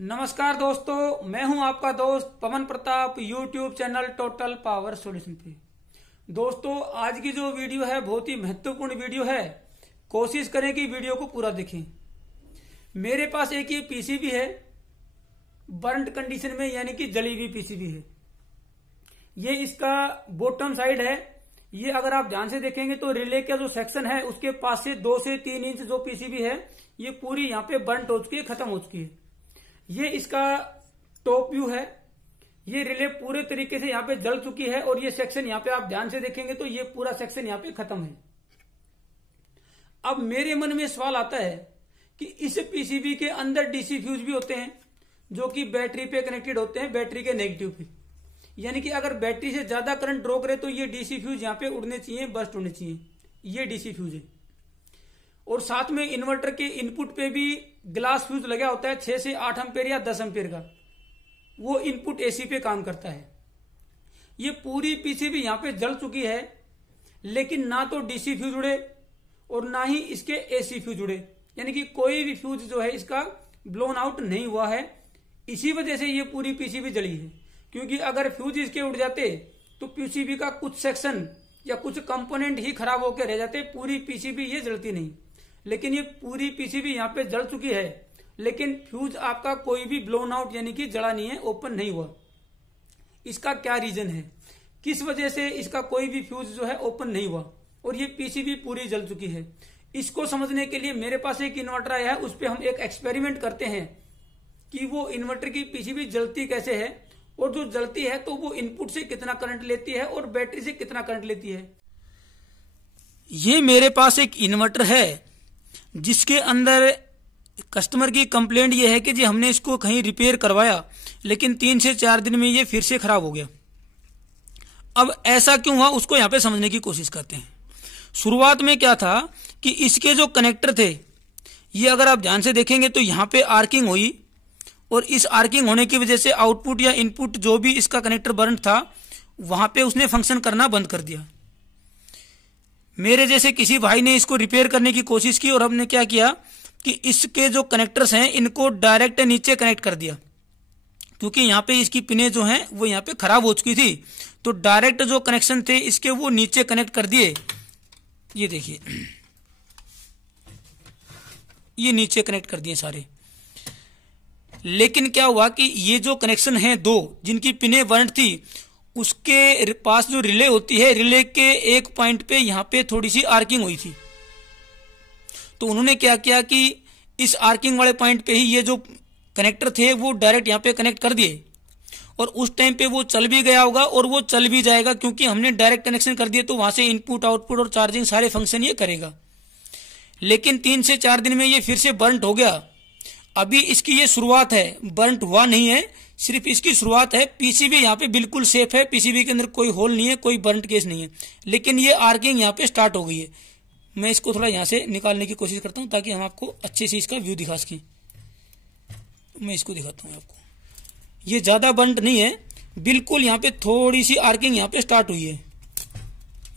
नमस्कार दोस्तों, मैं हूं आपका दोस्त Pawan Pratap YouTube channel total power solution पे। दोस्तों, आज की जो वीडियो है बहुत ही महत्वपूर्ण वीडियो है। कोशिश करें कि वीडियो को पूरा देखें। मेरे पास एक ये पीसीबी है, बर्न्ड कंडीशन में, यानी कि जली हुई पीसीबी है। ये इसका बॉटम साइड है। ये अगर आप ध्यान से देखेंगे तो रिले का जो सेक्शन है उसके पास से 2 से 3 इंच जो पीसीबी है ये पूरी यहाँ पे बर्न्ट हो चुकी है, खत्म हो चुकी है। ये इसका टॉप व्यू है। ये रिले पूरे तरीके से यहाँ पे जल चुकी है और ये सेक्शन यहाँ पे आप ध्यान से देखेंगे तो ये पूरा सेक्शन यहाँ पे खत्म है। अब मेरे मन में सवाल आता है कि इस पीसीबी के अंदर डीसी फ्यूज भी होते हैं जो कि बैटरी पे कनेक्टेड होते हैं, बैटरी के नेगेटिव पे। यानी कि अगर बैटरी से ज्यादा करंट ड्रॉ करे तो ये डीसी फ्यूज यहाँ पे उड़ने चाहिए, बस्ट होने चाहिए। ये डीसी फ्यूज है। और साथ में इन्वर्टर के इनपुट पे भी ग्लास फ्यूज लगा होता है 6 से 8 एम्पेयर या 10 एम्पेयर का। वो इनपुट एसी पे काम करता है। ये पूरी पीसीबी यहाँ पे जल चुकी है, लेकिन ना तो डीसी फ्यूज उड़े और ना ही इसके एसी फ्यूज उड़े, यानी कि कोई भी फ्यूज जो है इसका ब्लोन आउट नहीं हुआ है। इसी वजह से ये पूरी पीसीबी जली है। क्योंकि अगर फ्यूज इसके उड़ जाते तो पीसीबी का कुछ सेक्शन या कुछ कंपोनेंट ही खराब होकर रह जाते, पूरी पीसीबी ये जलती नहीं। लेकिन ये पूरी पीसीबी यहाँ पे जल चुकी है, लेकिन फ्यूज आपका कोई भी ब्लोन आउट यानी कि जला नहीं है, ओपन नहीं हुआ। इसका क्या रीजन है, किस वजह से इसका कोई भी फ्यूज जो है ओपन नहीं हुआ और ये पीसीबी पूरी जल चुकी है? इसको समझने के लिए मेरे पास एक इन्वर्टर आया है। उस पर हम एक एक्सपेरिमेंट करते हैं कि वो इन्वर्टर की पीसीबी जलती कैसे है, और जो जलती है तो वो इनपुट से कितना करंट लेती है और बैटरी से कितना करंट लेती है। ये मेरे पास एक इन्वर्टर है जिसके अंदर कस्टमर की कंप्लेंट ये है कि जी हमने इसको कहीं रिपेयर करवाया, लेकिन 3 से 4 दिन में ये फिर से खराब हो गया। अब ऐसा क्यों हुआ उसको यहाँ पे समझने की कोशिश करते हैं। शुरुआत में क्या था कि इसके जो कनेक्टर थे ये अगर आप ध्यान से देखेंगे तो यहाँ पे आर्किंग हुई, और इस आर्किंग होने की वजह से आउटपुट या इनपुट जो भी इसका कनेक्टर बर्न था वहां पे उसने फंक्शन करना बंद कर दिया। मेरे जैसे किसी भाई ने इसको रिपेयर करने की कोशिश की और हमने क्या किया कि इसके जो कनेक्टर्स हैं इनको डायरेक्ट नीचे कनेक्ट कर दिया, क्योंकि यहाँ पे इसकी पिने जो हैं वो यहाँ पे खराब हो चुकी थी। तो डायरेक्ट जो कनेक्शन थे इसके वो नीचे कनेक्ट कर दिए। ये देखिए, ये नीचे कनेक्ट कर दिए सारे। लेकिन क्या हुआ कि ये जो कनेक्शन है 2 जिनकी पिने बर्न्ट थी, उसके पास जो रिले होती है, रिले के एक पॉइंट पे यहाँ पे थोड़ी सी आर्किंग हुई थी। तो उन्होंने क्या किया कि इस आर्किंग वाले पॉइंट पे ही ये जो कनेक्टर थे वो डायरेक्ट यहाँ पे कनेक्ट कर दिए, और उस टाइम पे वो चल भी गया होगा और वो चल भी जाएगा, क्योंकि हमने डायरेक्ट कनेक्शन कर दिए तो वहां से इनपुट आउटपुट और चार्जिंग सारे फंक्शन ये करेगा। लेकिन 3 से 4 दिन में ये फिर से बर्न्ट हो गया। अभी इसकी ये शुरुआत है, बर्न्ट हुआ नहीं है, सिर्फ इसकी शुरुआत है। पीसीबी यहाँ पे बिल्कुल सेफ है, पीसीबी के अंदर कोई होल नहीं है, कोई बर्न्ट केस नहीं है, लेकिन ये आर्किंग यहाँ पे स्टार्ट हो गई है। मैं इसको थोड़ा यहाँ से निकालने की कोशिश करता हूँ ताकि हम आपको अच्छे से इसका व्यू दिखा सकें। मैं इसको दिखाता हूँ आपको। ये ज्यादा बर्न्ट नहीं है, बिल्कुल यहाँ पे थोड़ी सी आर्किंग यहाँ पे स्टार्ट हुई है।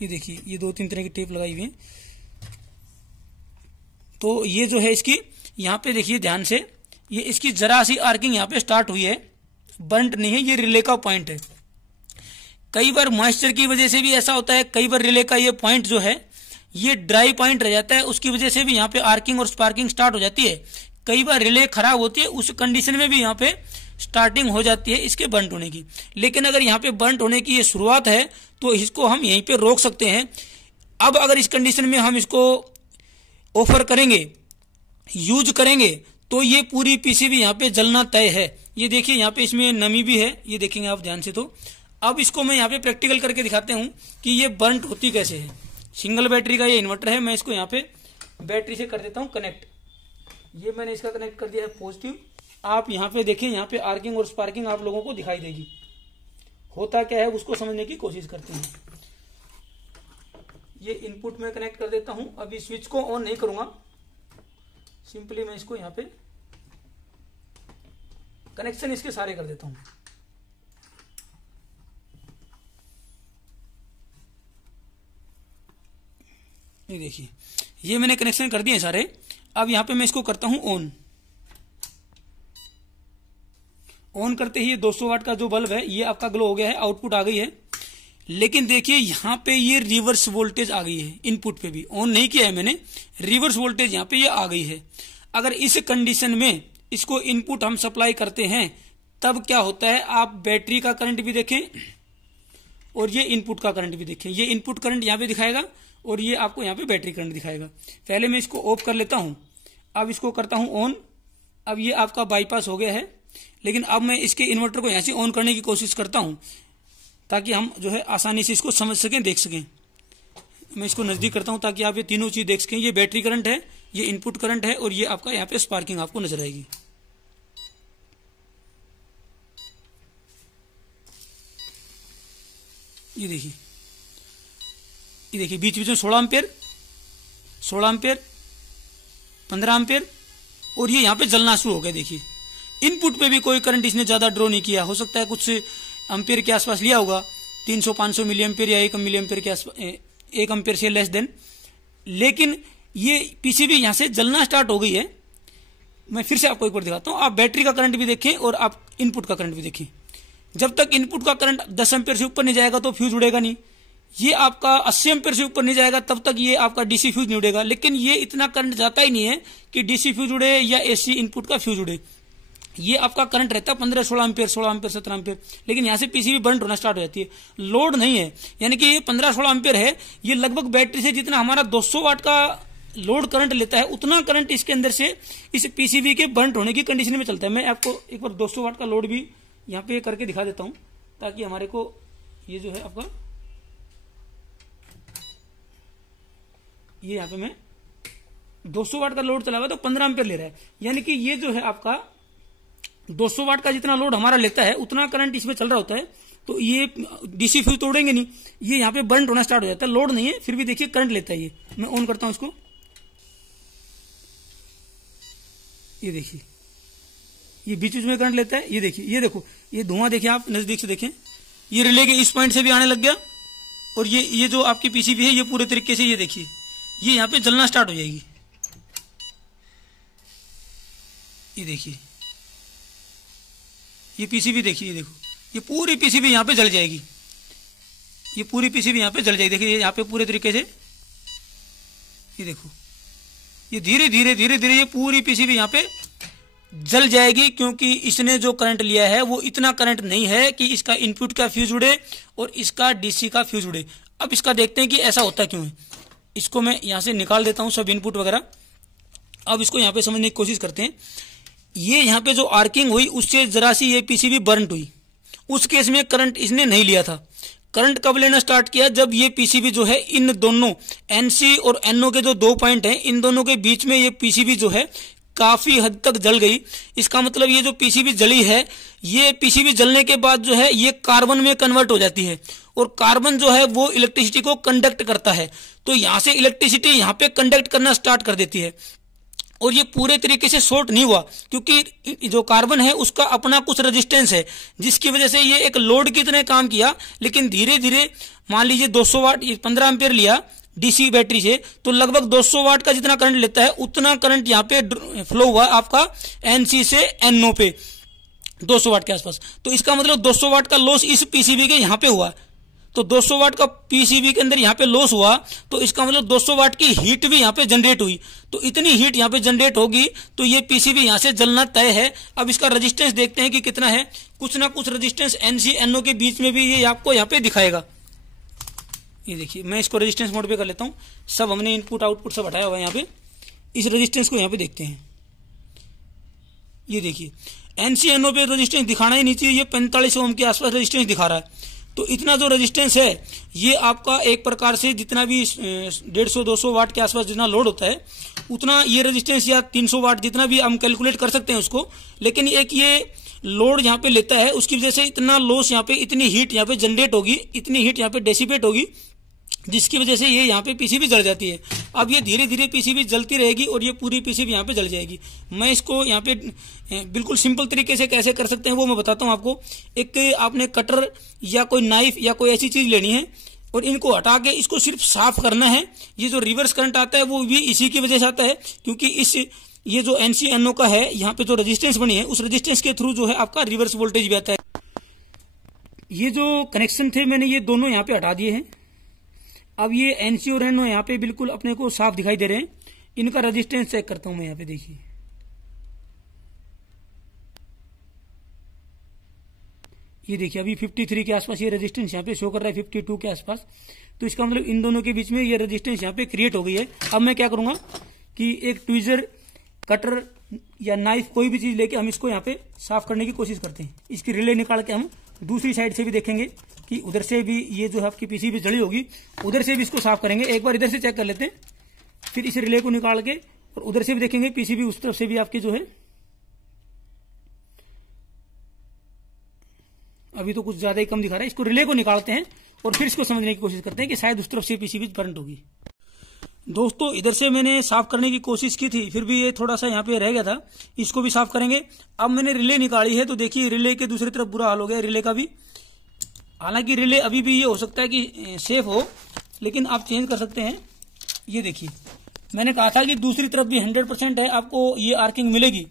ये देखिए, ये 2-3 तरह की टेप लगाई हुई है। तो ये जो है इसकी यहाँ पे देखिए ध्यान से, ये इसकी जरा सी आर्किंग यहाँ पे स्टार्ट हुई है, बर्न्ट नहीं है। ये रिले का पॉइंट है। कई बार मॉइस्चर की वजह से भी ऐसा होता है, कई बार रिले का ये पॉइंट जो है ये ड्राई पॉइंट रह जाता है, उसकी वजह से भी यहाँ पे आर्किंग और स्पार्किंग स्टार्ट हो जाती है। कई बार रिले खराब होती है, उस कंडीशन में भी यहाँ पे स्टार्टिंग हो जाती है इसके बर्न्ट होने की। लेकिन अगर यहाँ पे बर्न्ट होने की ये शुरुआत है तो इसको हम यहीं पे रोक सकते हैं। अब अगर इस कंडीशन में हम इसको ऑफर करेंगे, यूज करेंगे, तो ये पूरी पीसीबी यहाँ पे जलना तय है। ये देखिए यहाँ पे इसमें नमी भी है, ये देखेंगे आप ध्यान से। तो अब इसको मैं यहाँ पे प्रैक्टिकल करके दिखाते हूँ कि ये बर्न्ट होती कैसे है। सिंगल बैटरी का ये इन्वर्टर है, मैं इसको यहाँ पे बैटरी से कर देता हूँ कनेक्ट। ये मैंने इसका कनेक्ट कर दिया है पॉजिटिव। आप यहाँ पे देखिए, यहाँ पे आर्किंग और स्पार्किंग आप लोगों को दिखाई देगी। होता क्या है उसको समझने की कोशिश करते हैं। ये इनपुट में कनेक्ट कर देता हूँ। अभी स्विच को ऑन नहीं करूंगा, सिंपली मैं इसको यहाँ पे कनेक्शन इसके सारे कर देता हूं। ये देखिए, ये मैंने कनेक्शन कर दिए सारे। अब यहाँ पे मैं इसको करता हूं ऑन। ऑन करते ही ये 200 वाट का जो बल्ब है ये आपका ग्लो हो गया है, आउटपुट आ गई है। लेकिन देखिए यहाँ पे ये रिवर्स वोल्टेज आ गई है, इनपुट पे भी ऑन नहीं किया है मैंने, रिवर्स वोल्टेज यहाँ पे ये आ गई है। अगर इस कंडीशन में इसको इनपुट हम सप्लाई करते हैं तब क्या होता है, आप बैटरी का करंट भी देखें और ये इनपुट का करंट भी देखें। ये इनपुट करंट यहाँ पे दिखाएगा और ये आपको यहाँ पे बैटरी करंट दिखाएगा। पहले मैं इसको ऑफ कर लेता हूं, अब इसको करता हूं ऑन। अब ये आपका बाईपास हो गया है, लेकिन अब मैं इसके इन्वर्टर को यहाँ से ऑन करने की कोशिश करता हूं ताकि हम जो है आसानी से इसको समझ सकें, देख सकें। मैं इसको नजदीक करता हूं ताकि आप ये तीनों चीज देख सकें। ये बैटरी करंट है, ये इनपुट करंट है और ये आपका यहाँ पे स्पार्किंग आपको नजर आएगी। ये देखिए, ये देखिए बीच बीच में 16 एम्पेयर, 16 एम्पेयर, 15 एम्पेयर और ये यहाँ पे जलना शुरू हो गया। देखिए इनपुट पे भी कोई करंट इसने ज्यादा ड्रॉ नहीं किया, हो सकता है कुछ एम्पेयर के आसपास लिया होगा, 300-500 मिली एम्पेयर या 1 मिली एम्पेयर के आसपास, 1 एम्पेयर से लेस देन। लेकिन ये पीसीबी यहाँ से जलना स्टार्ट हो गई है। मैं फिर से आपको एक बार दिखाता हूँ, आप बैटरी का करंट भी देखें और आप इनपुट का करंट भी देखें। जब तक इनपुट का करंट 10 एम्पेयर से ऊपर नहीं जाएगा तो फ्यूज उड़ेगा नहीं। ये आपका 80 एम्पेयर से ऊपर नहीं जाएगा तब तक ये आपका डीसी फ्यूज नहीं उड़ेगा। लेकिन ये इतना करंट जाता ही नहीं है कि डीसी फ्यूज उड़े या एसी इनपुट का फ्यूज उड़े। ये आपका करंट रहता है 15-16 एम्पेयर, 16 एम्पेयर, 17 एम्पेयर। लेकिन यहाँ से पीसीबी बर्न होना स्टार्ट हो जाती है, लोड नहीं है। यानी कि ये 15-16 एम्पेयर है, ये लगभग बैटरी से जितना हमारा 200 वाट का लोड करंट लेता है उतना करंट इसके अंदर से इस पीसीबी के बर्न होने की कंडीशन में चलता है। मैं आपको एक बार 200 वाट का लोड भी यहाँ पे करके दिखा देता हूं ताकि हमारे को ये जो है आपका, ये यहाँ पे मैं 200 वाट का लोड चला हुआ तो 15 एम्पेयर ले रहा है। यानी कि ये जो है आपका 200 वाट का जितना लोड हमारा लेता है उतना करंट इसमें चल रहा होता है। तो ये डीसी फ्यूज तोड़ेंगे नहीं, ये यहाँ पे बर्न होना स्टार्ट हो जाता है। लोड नहीं है फिर भी देखिए करंट लेता है ये। मैं ऑन करता हूं इसको, ये देखिए ये बीच बीच में करंट लेता है। ये देखिए, ये देखो, ये धुआं देखिए, आप नजदीक से देखें, ये रिले के इस पॉइंट से भी आने लग गया। और ये जो आपकी पीसीबी है ये पूरे तरीके से, ये देखिए, ये यहाँ पे जलना स्टार्ट हो जाएगी। ये देखिए, ये पीसीबी देखिए, ये देखो, ये पूरी पीसीबी यहाँ पे जल जाएगी। ये पूरी पीसीबी यहाँ पे जल जाएगी। देखिए यहाँ पे पूरे तरीके से, ये देखो, ये धीरे धीरे धीरे धीरे ये पूरी पीसीबी यहाँ पे जल जाएगी, क्योंकि इसने जो करंट लिया है वो इतना करंट नहीं है कि इसका इनपुट का फ्यूज उड़े और इसका डीसी का फ्यूज उड़े। अब इसका देखते हैं कि ऐसा होता क्यों है। इसको मैं यहां से निकाल देता हूं सब इनपुट वगैरह। अब इसको यहां पे समझने की कोशिश करते हैं। ये यहां पे जो आर्किंग हुई उससे जरा सी ये पीसीबी बर्न हुई, उस केस में करंट इसने नहीं लिया था। करंट कब लेना स्टार्ट किया, जब ये पीसीबी जो है इन दोनों एनसी और एनओ के जो 2 पॉइंट हैं इन दोनों के बीच में ये पीसीबी जो है काफी हद तक जल गई। इसका मतलब ये जो पीसीबी जली है, ये पीसीबी जलने के बाद जो है ये कार्बन में कन्वर्ट हो जाती है और कार्बन जो है वो इलेक्ट्रिसिटी को कंडक्ट करता है। तो यहां से इलेक्ट्रिसिटी यहाँ पे कंडक्ट करना स्टार्ट कर देती है और ये पूरे तरीके से शॉर्ट नहीं हुआ, क्योंकि जो कार्बन है उसका अपना कुछ रेजिस्टेंस है जिसकी वजह से ये एक लोड की तरह काम किया। लेकिन धीरे धीरे मान लीजिए 200 वाट 15 एम्पेयर लिया डीसी बैटरी से, तो लगभग 200 वाट का जितना करंट लेता है उतना करंट यहाँ पे फ्लो हुआ आपका एनसी से एनओ पे 200 वाट के आसपास। तो इसका मतलब 200 वाट का लॉस इस पीसीबी के यहाँ पे हुआ। तो 200 वाट का पीसीबी के अंदर यहाँ पे लॉस हुआ, तो इसका मतलब 200 वाट की हीट भी यहाँ पे जनरेट हुई। तो इतनी हीट यहाँ पे जनरेट होगी तो ये पीसीबी यहाँ से जलना तय है। अब इसका रेजिस्टेंस देखते हैं कि कितना है। कुछ ना कुछ रेजिस्टेंस एनसी एनओ के बीच में भी ये आपको यहाँ पे दिखाएगा। ये देखिए, मैं इसको रेजिस्टेंस मोड पे कर लेता हूँ। सब हमने इनपुट आउटपुट सब हटाया हुआ है यहाँ पे। इस रेजिस्टेंस को यहाँ पे देखते हैं। ये देखिए एनसीएनओ पे रेजिस्टेंस दिखाना ही नहीं चाहिए, ये 45 ओम के आसपास रेजिस्टेंस दिखा रहा है। तो इतना जो रेजिस्टेंस है ये आपका एक प्रकार से जितना भी 150-200 वाट के आसपास जितना लोड होता है उतना ये रेजिस्टेंस, या 300 वाट जितना भी हम कैलकुलेट कर सकते हैं उसको। लेकिन एक ये लोड यहाँ पे लेता है, उसकी वजह से इतना लॉस यहाँ पे, इतनी हीट यहाँ पे जनरेट होगी, इतनी हीट यहाँ पे डेसिपेट होगी, जिसकी वजह से ये यहाँ पे पीसीबी जल जाती है। अब ये धीरे धीरे पीसीबी जलती रहेगी और ये पूरी पीसीबी यहाँ पे जल जाएगी। मैं इसको यहाँ पे बिल्कुल सिंपल तरीके से कैसे कर सकते हैं वो मैं बताता हूँ आपको। एक आपने कटर या कोई नाइफ या कोई ऐसी चीज लेनी है और इनको हटा के इसको सिर्फ साफ करना है। ये जो रिवर्स करंट आता है वो भी इसी की वजह से आता है, क्योंकि इस ये जो NC-NO का है, यहाँ पे जो रेजिस्टेंस बनी है उस रेजिस्टेंस के थ्रू जो है आपका रिवर्स वोल्टेज भी आता है। ये जो कनेक्शन थे मैंने ये दोनों यहाँ पे हटा दिए हैं। अब ये NC और NO यहाँ पे बिल्कुल अपने को साफ दिखाई दे रहे हैं। इनका रेजिस्टेंस चेक करता हूं मैं यहाँ पे, देखिए ये देखिए अभी 53 के आसपास ये रेजिस्टेंस यहाँ पे शो कर रहा है, 52 के आसपास। तो इसका मतलब इन दोनों के बीच में ये रेजिस्टेंस यहाँ पे क्रिएट हो गई है। अब मैं क्या करूंगा कि एक ट्वीजर, कटर या नाइफ, कोई भी चीज लेके हम इसको यहाँ पे साफ करने की कोशिश करते हैं। इसकी रिले निकाल के हम दूसरी साइड से भी देखेंगे कि उधर से भी ये जो है आपकी पीसीबी जड़ी होगी, उधर से भी इसको साफ करेंगे। एक बार इधर से चेक कर लेते हैं, फिर इस रिले को निकाल के और उधर से भी देखेंगे पीसीबी उस तरफ से भी आपकी जो है, अभी तो कुछ ज्यादा ही कम दिखा रहा है। इसको रिले को निकालते हैं और फिर इसको समझने की कोशिश करते हैं कि शायद उस तरफ से पीसीबी करंट होगी। दोस्तों इधर से मैंने साफ करने की कोशिश की थी, फिर भी ये थोड़ा सा यहाँ पे रह गया था, इसको भी साफ करेंगे। अब मैंने रिले निकाली है तो देखिए रिले के दूसरी तरफ बुरा हाल हो गया रिले का भी। हालांकि रिले अभी भी ये हो सकता है कि सेफ हो, लेकिन आप चेंज कर सकते हैं। ये देखिए मैंने कहा था कि दूसरी तरफ भी 100% है, आपको ये आर्किंग मिलेगी,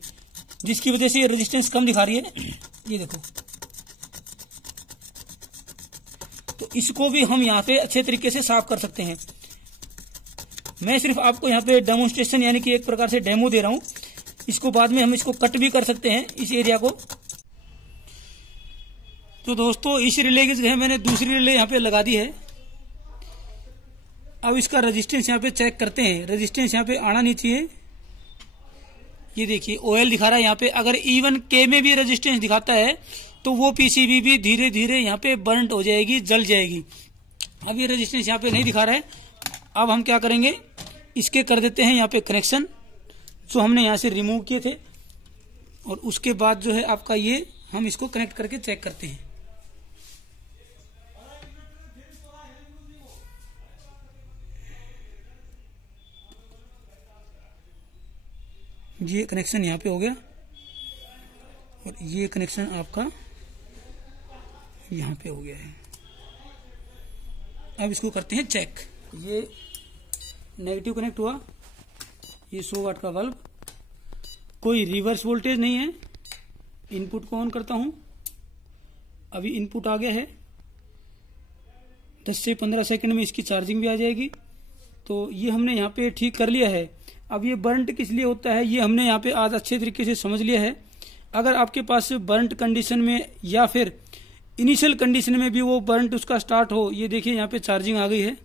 जिसकी वजह से ये रेजिस्टेंस कम दिखा रही है। ये देखो, तो इसको भी हम यहाँ पे अच्छे तरीके से साफ कर सकते हैं। मैं सिर्फ आपको यहाँ पे डेमोन्स्ट्रेशन यानी कि एक प्रकार से डेमो दे रहा हूँ। इसको बाद में हम इसको कट भी कर सकते हैं इस एरिया को। तो दोस्तों इस रिले की जगह मैंने दूसरी रिले यहाँ पे लगा दी है। अब इसका रेजिस्टेंस यहाँ पे चेक करते हैं। रेजिस्टेंस यहाँ पे आना नहीं चाहिए। ये देखिए OL दिखा रहा है यहाँ पे। अगर इवन K में भी रेजिस्टेंस दिखाता है तो वो पीसीबी भी धीरे धीरे यहाँ पे बर्नट हो जाएगी, जल जाएगी। अब ये रेजिस्टेंस यहाँ पे नहीं दिखा रहा है। अब हम क्या करेंगे, इसके कर देते हैं यहाँ पे कनेक्शन जो हमने यहाँ से रिमूव किए थे, और उसके बाद जो है आपका ये हम इसको कनेक्ट करके चेक करते हैं। ये कनेक्शन यहाँ पे हो गया और ये कनेक्शन आपका यहाँ पे हो गया है। अब इसको करते हैं चेक। ये नेगेटिव कनेक्ट हुआ, ये 100 वाट का बल्ब, कोई रिवर्स वोल्टेज नहीं है। इनपुट को ऑन करता हूं, अभी इनपुट आ गया है। 10 से 15 सेकंड में इसकी चार्जिंग भी आ जाएगी। तो ये हमने यहाँ पे ठीक कर लिया है। अब ये बर्नट किस लिए होता है ये हमने यहाँ पे आज अच्छे तरीके से समझ लिया है। अगर आपके पास बर्नट कंडीशन में या फिर इनिशियल कंडीशन में भी वो बर्नट उसका स्टार्ट हो, ये देखिए यहाँ पे चार्जिंग आ गई है।